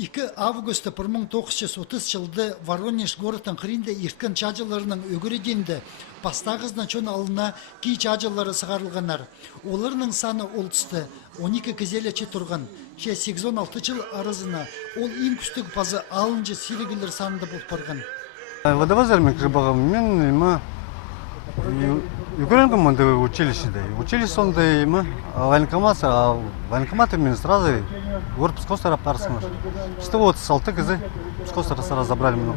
2 августа 1930 жылды Воронеж городын қырында ирткен чажыларының өгіреденді бастағыздан чон алына кей чажылары сығарылғанар. Оларының саны олтысты 12 кізелече тұрған. 86 жыл арызына ол ең күстік пазы алынжы сирегілер санында болып барған. Водовозермен кірбағым мен Югоренко мында училищеде. Училище сонда военкомат мен сразу город Псковский тарапtarısınlar. İşte вот 36 кызы Псковский сразу забрали меня.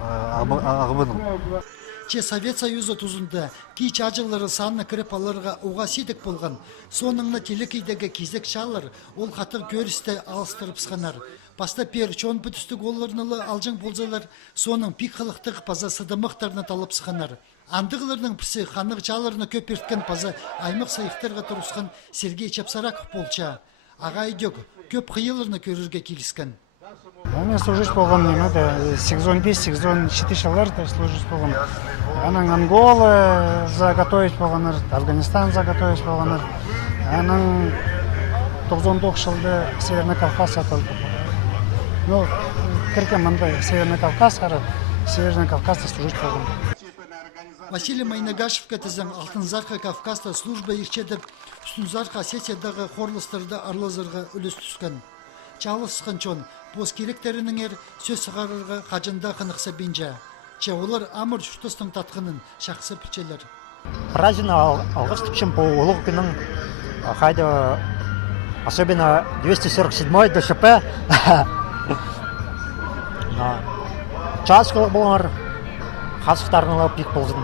Ағыбыдым. Совет Союзы тұзында кей чажылары санына кіріп аларға оға сетік болған. Соныңна телекейдегі кезек шалыр, ол қатыр көрісті алыстырып сқанар. Баста пер чон бүтістік оларнылы алжың болзалар, соның пик қылықтық паза сыдымықтарына талып сқанар. Андығыларының пісі қанық жаларына көп ерткен паза аймық сайықтарға тұрысқан Сергей Чапсараков болча. Аға үйдек көп қиыларына көрірге келіскен. Мен служить болған немеді, 85-84 жылларда служить болған. Аның Ангола заготовить болғаныр, Афганистан заготовить болғаныр. Аның 99 жылда Северный Кавказ атылды. Ну, кіркен мындай Северный Кавказ ары, Северный Кавказда служить болған. Василий Майнагашев кәтізің Алтынзарқа Кавказда служба ерчедіп, Үстінзарқа Осетиядағы хорлыстырды арлазырға үлес түскен. Чалысқан чон, бос керектерінің сөз сығарырға қажында қынықса бенжа. Олар амыр жұштыстың татқының шақсы пірчелер. Праздник алғыс түпшін по Улугпинның, хайда, особенно 247-й ДШП. Часкалық болғанар, қасықтарының пик болдың.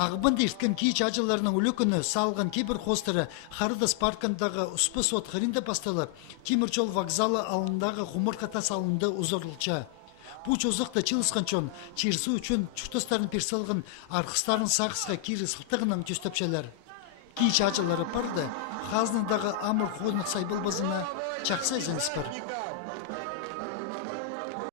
Ағыбынды ерткен кей чажыларының үлікіні салған кейбір қостыры Харыдас паркындағы ұспы сот қырында басталып, темірчол вокзалы алындағы құмыр қатас алынды ұзырылча. Бұл чозықта чылысқан чон, чирсу үшін чүктастарын персалғын арқыстарын сақысқа кері сылтығынан төстөпшелер. Кей чажылары барды, қазынындағы амыр қойнық сайбыл базына чақса әзініс бар.